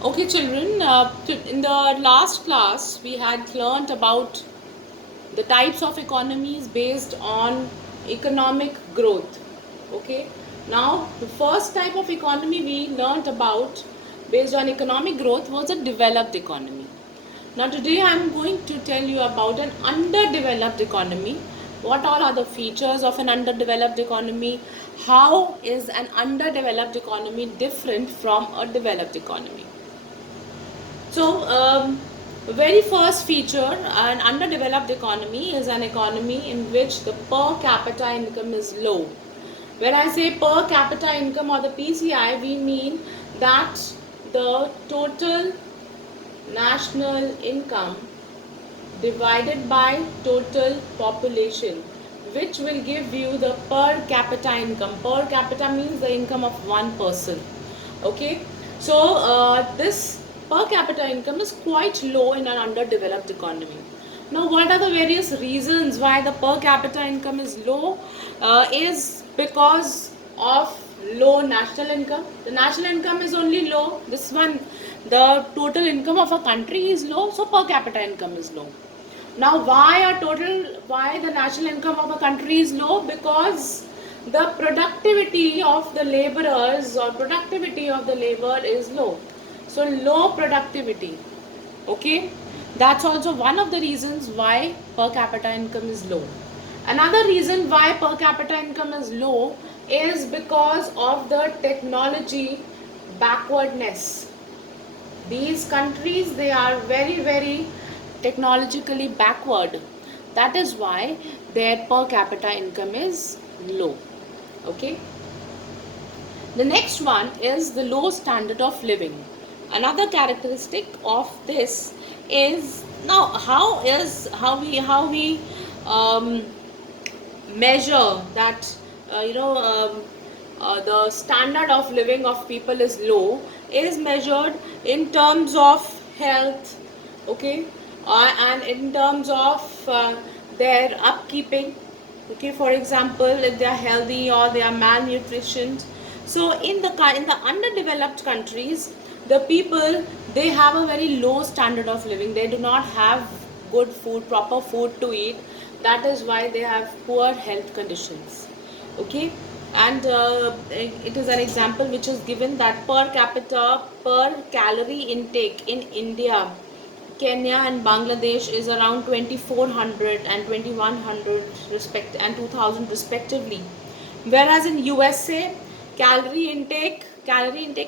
Okay, children, in the last class, we had learnt about the types of economies based on economic growth. Okay, now the first type of economy we learnt about based on economic growth was a developed economy. Now, today I am going to tell you about an underdeveloped economy. What all are the features of an underdeveloped economy? How is an underdeveloped economy different from a developed economy? So, the very first feature, an underdeveloped economy is an economy in which the per capita income is low. When I say per capita income or the PCI, we mean that the total national income divided by total population, which will give you the per capita income. Per capita means the income of one person. Okay, so this per capita income is quite low in an underdeveloped economy. Now, what are the various reasons why the per capita income is low? Is because of low national income. The national income is only low. This one, the total income of a country is low, so per capita income is low. Now, why the national income of a country is low? Because the productivity of the laborers or productivity of the labor is low. So, low productivity. Okay, that's also one of the reasons why per capita income is low. Another reason why per capita income is low is because of the technology backwardness. These countries, they are very technologically backward. That is why their per capita income is low. Okay, the next one is the low standard of living. Another characteristic of this is, now how we um, measure that the standard of living of people is low is measured in terms of health. Okay, and in terms of their upkeeping. Okay, for example, if they are healthy or they are malnutritioned. So in the underdeveloped countries, the people, they have a very low standard of living. They do not have good food, proper food to eat. That is why they have poor health conditions. Okay, and it is an example which is given that per capita per calorie intake in India, Kenya and Bangladesh is around 2400 and 2100 and 2000 respectively. Whereas in USA, calorie intake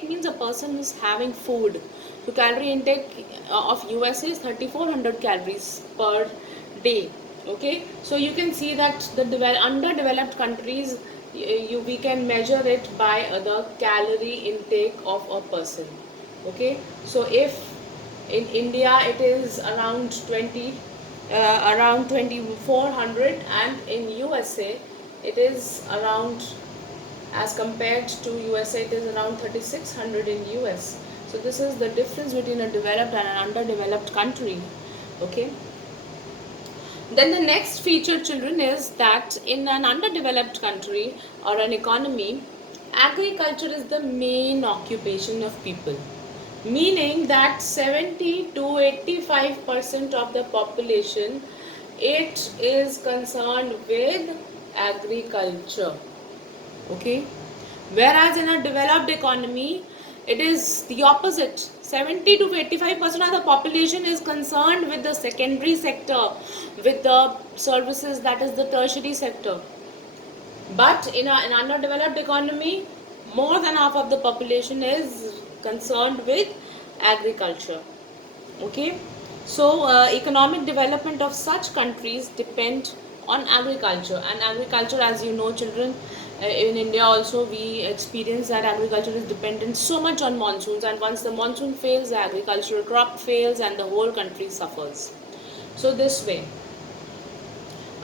means a person is having food. So calorie intake of USA is 3400 calories per day. Okay, so you can see that the underdeveloped countries, we can measure it by the calorie intake of a person. Okay, so if in India it is around 2400, and in USA it is around, as compared to USA it is around 3600 in US. So this is the difference between a developed and an underdeveloped country. Okay, then the next feature, children, is that in an underdeveloped country or an economy, agriculture is the main occupation of people. Meaning that 70 to 85% of the population, it is concerned with agriculture. Okay, whereas in a developed economy it is the opposite. 70 to 85% of the population is concerned with the secondary sector, with the services, that is the tertiary sector. But in an underdeveloped economy, more than half of the population is concerned with agriculture. Okay, so economic development of such countries depend on agriculture. And agriculture, as you know, children, in India also we experience that agriculture is dependent so much on monsoons, and once the monsoon fails, the agricultural crop fails and the whole country suffers. So this way,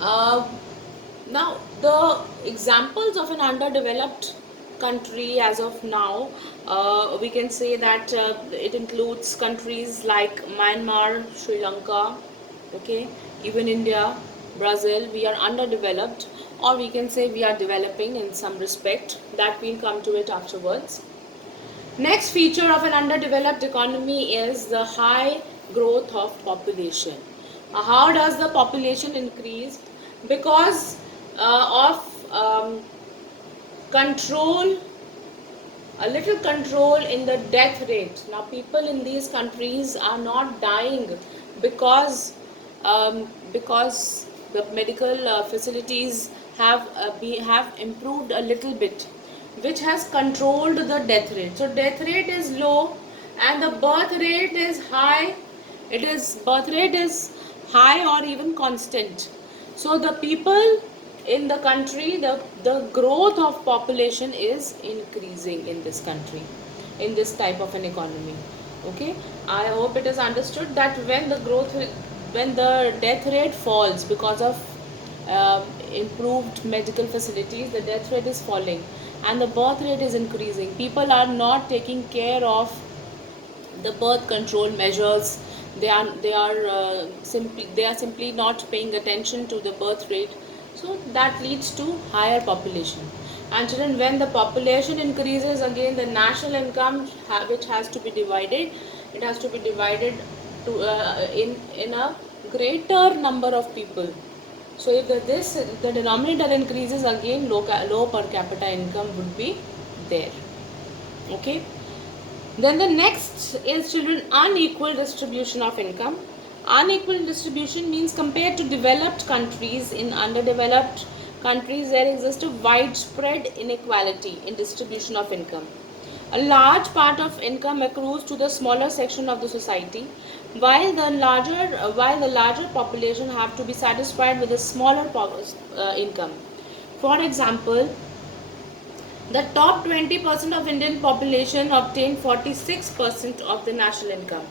uh, now, the examples of an underdeveloped country as of now, we can say that it includes countries like Myanmar, Sri Lanka, okay, even India, Brazil. We are underdeveloped, or we can say we are developing in some respect. That we'll come to it afterwards. Next feature of an underdeveloped economy is the high growth of population. How does the population increase? Because of control, a little control in the death rate. Now, people in these countries are not dying because because the medical facilities have improved a little bit, which has controlled the death rate. So, death rate is low, and the birth rate is high. Birth rate is high or even constant. So, the people in the country, the growth of population is increasing in this country, in this type of an economy. Okay, I hope it is understood that when the death rate falls because of improved medical facilities, the death rate is falling and the birth rate is increasing. People are not taking care of the birth control measures. They are simply not paying attention to the birth rate, so that leads to higher population. And children, when the population increases, again the national income, which has to be divided, it has to be divided to in a greater number of people. So if the denominator increases, again low per capita income would be there. Okay. Then the next is, children, unequal distribution of income. Unequal distribution means compared to developed countries, in underdeveloped countries there exists a widespread inequality in distribution of income. A large part of income accrues to the smaller section of the society, while the larger population have to be satisfied with a smaller income. For example, the top 20% of Indian population obtain 46% of the national income,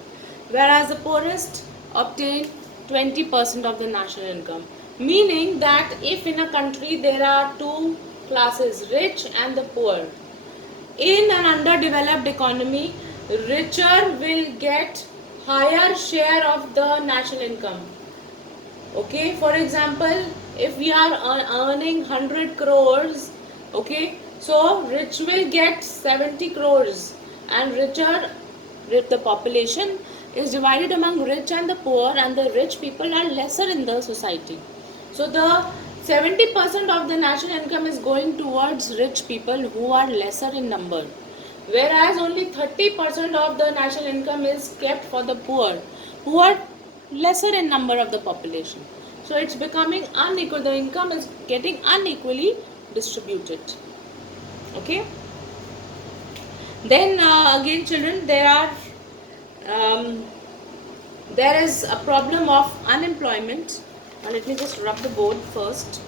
whereas the poorest obtain 20% of the national income. Meaning that if in a country there are two classes, rich and the poor, in an underdeveloped economy, richer will get higher share of the national income. Okay, for example, if we are earning 100 crores, okay, so rich will get 70 crores, and the population is divided among rich and the poor, and the rich people are lesser in the society. So the 70% of the national income is going towards rich people who are lesser in number, whereas only 30% of the national income is kept for the poor, who are lesser in number of the population. So it's becoming unequal. The income is getting unequally distributed. Okay. Then again, children, there is a problem of unemployment. Let me just rub the board first.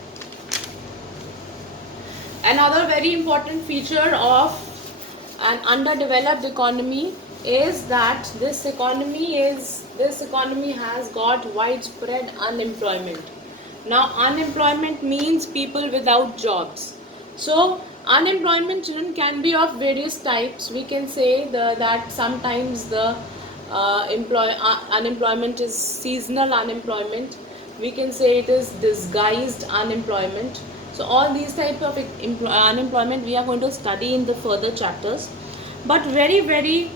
Another very important feature of an underdeveloped economy is that this economy has got widespread unemployment. Now, unemployment means people without jobs. So unemployment, children, can be of various types. We can say that sometimes the unemployment is seasonal unemployment. We can say it is disguised unemployment. So all these types of unemployment we are going to study in the further chapters. But very very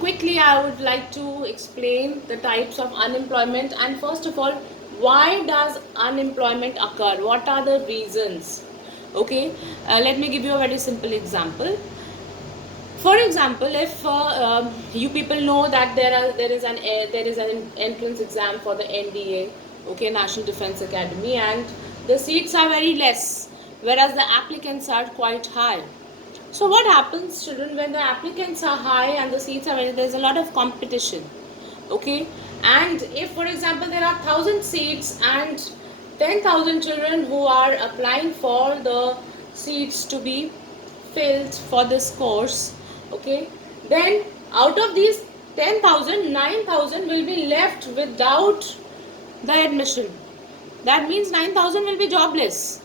quickly I would like to explain the types of unemployment. And first of all, why does unemployment occur? What are the reasons? Okay, let me give you a very simple example. For example, if you people know that there is an entrance exam for the NDA, okay, National Defence Academy, and the seats are very less, whereas the applicants are quite high. So what happens, children, when the applicants are high and the seats are very, there's a lot of competition, okay? And if, for example, there are 1,000 seats and 10,000 children who are applying for the seats to be filled for this course, okay, then out of these 10,000, 9,000 will be left without the admission. That means 9,000 will be jobless.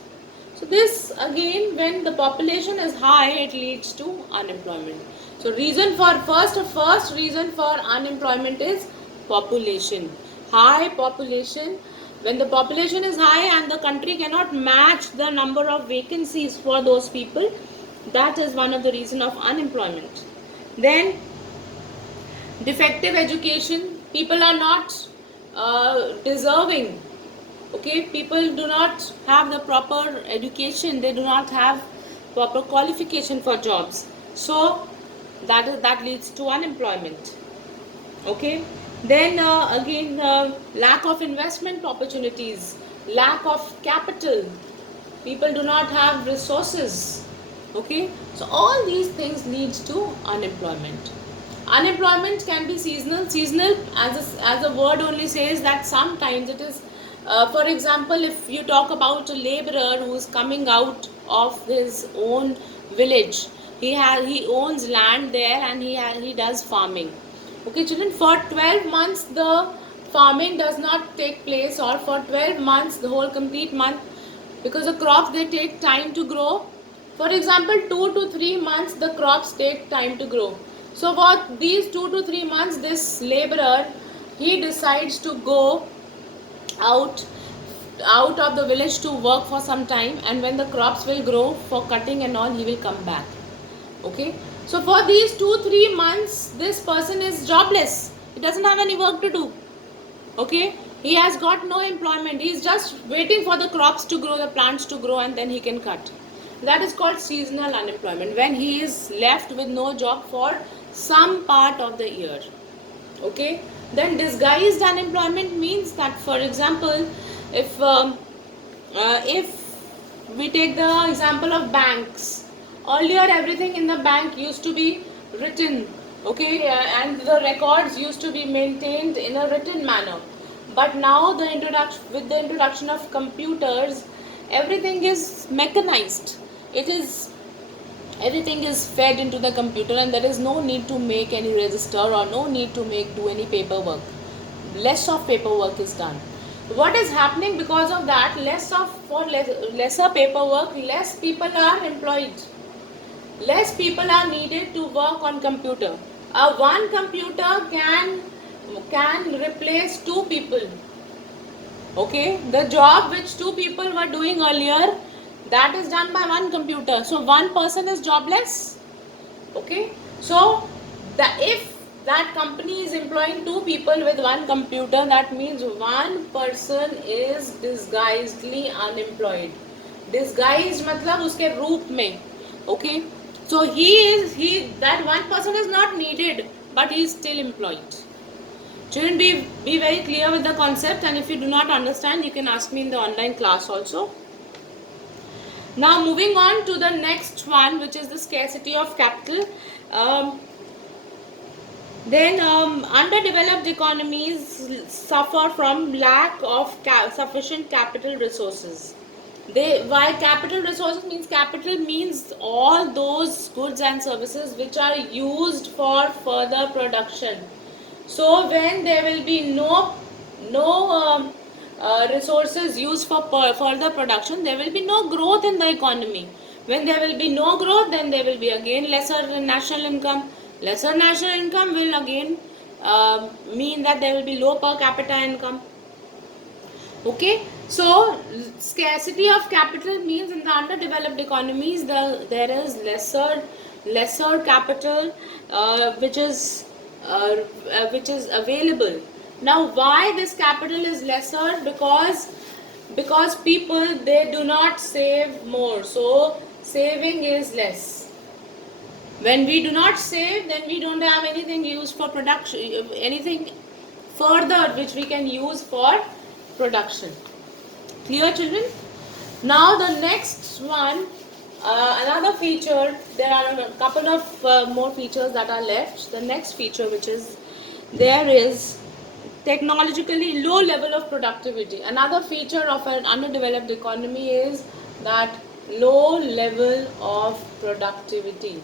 So this again, when the population is high, it leads to unemployment. So first reason for unemployment is population. High population When the population is high and the country cannot match the number of vacancies for those people, that is one of the reason of unemployment. Then defective education, people are not deserving. Okay, people do not have the proper education, they do not have proper qualification for jobs, so that leads to unemployment. Okay, then again, lack of investment opportunities, lack of capital, people do not have resources. Okay, so all these things lead to unemployment. Unemployment can be seasonal. Seasonal, as a word only says that sometimes it is, for example, if you talk about a laborer who is coming out of his own village, he owns land there and he does farming. Okay, children, for 12 months the farming does not take place, or for 12 months, the whole complete month, because the crops, they take time to grow. For example, 2 to 3 months the crops take time to grow. So for these 2 to 3 months, this laborer, he decides to go out of the village to work for some time, and when the crops will grow for cutting and all, he will come back. Okay, so for these 2-3 months this person is jobless, he doesn't have any work to do. Okay, he has got no employment, he is just waiting for the crops to grow, the plants to grow, and then he can cut. That is called seasonal unemployment, when he is left with no job for some part of the year. Okay, then disguised unemployment means that, for example, if we take the example of banks, earlier everything in the bank used to be written. Okay, and the records used to be maintained in a written manner, but now with the introduction of computers, everything is mechanized. Everything is fed into the computer, and there is no need to make any register, or no need to do any paperwork. Less of paperwork is done. What is happening because of that? Lesser paperwork, less people are employed, less people are needed to work on computer. One computer can replace 2 people. Okay, the job which 2 people were doing earlier, that is done by one computer, so one person is jobless. Okay, so if that company is employing 2 people with one computer, that means one person is disguisedly unemployed. Disguised matlab uske roop mein. Okay, so that one person is not needed, but he is still employed. Children, be very clear with the concept, and if you do not understand, you can ask me in the online class also. Now moving on to the next one, which is the scarcity of capital. Underdeveloped economies suffer from lack of sufficient capital resources. Why capital resources means? Capital means all those goods and services which are used for further production. So when there will be no resources used for further production, there will be no growth in the economy. When there will be no growth, then there will be again lesser national income. Lesser national income will again mean that there will be low per capita income. Okay, so scarcity of capital means in the underdeveloped economies there is lesser capital which is available. Now why this capital is lesser? Because people, they do not save more, so saving is less. When we do not save, then we don't have anything used for production, anything further which we can use for production. Clear, children? Now the next one, another feature, there are a couple of more features that are left. The next feature which is there is technologically low level of productivity. Another feature of an underdeveloped economy is that low level of productivity.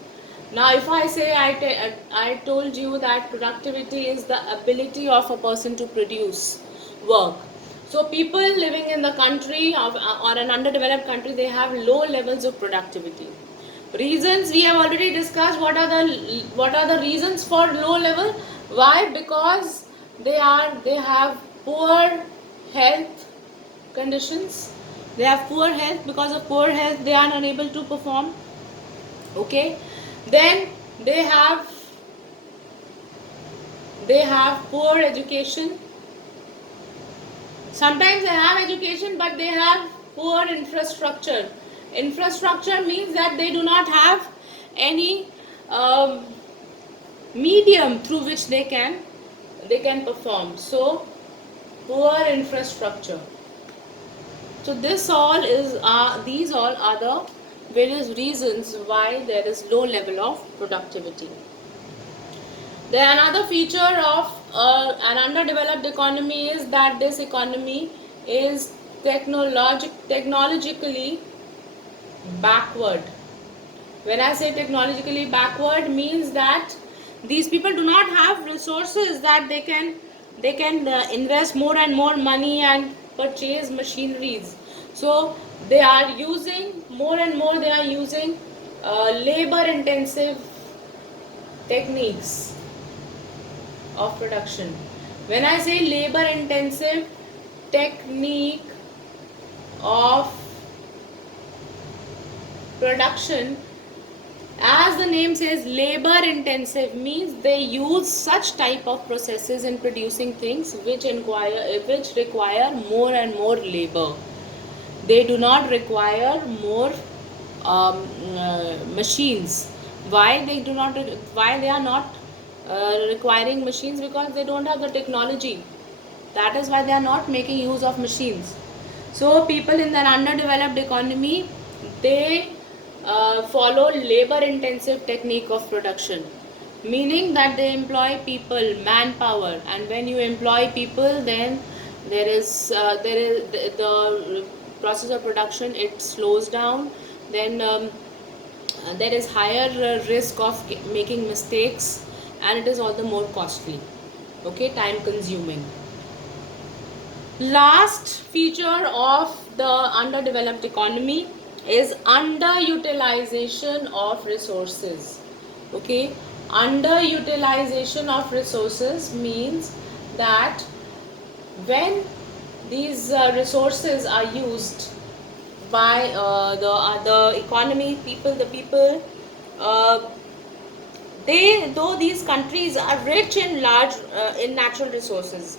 Now if I say, I told you that productivity is the ability of a person to produce work. So people living in the country or an underdeveloped country, they have low levels of productivity. Reasons we have already discussed. What are the reasons for low level? Why? Because they have poor health, conditions. They have poor health. Because of poor health, they are unable to perform. Okay, then they have poor education. Sometimes they have education, but they have poor infrastructure. Infrastructure means that they do not have any um, medium through which they can perform. So poor infrastructure. So this all is these all are the various reasons why there is low level of productivity. Then another feature of an underdeveloped economy is that this economy is technologically backward. When I say technologically backward, means that these people do not have resources that they can invest more and more money and purchase machineries. So they are using more and more. They are using labor intensive techniques of production. When I say labor intensive technique of production, as the name says, labor intensive means they use such type of processes in producing things which require more and more labor. They do not require more machines. Why they are not requiring machines? Because they don't have the technology. That is why they are not making use of machines. So people in an underdeveloped economy, they follow labor intensive technique of production, meaning that they employ people, manpower, and when you employ people, then there is the process of production, it slows down. Then there is higher risk of making mistakes, and it is all the more costly. Okay, time consuming. Last feature of the underdeveloped economy is underutilization of resources. Okay, underutilization of resources means that when these resources are used by the economy, the people, uh, though these countries are rich in large in natural resources,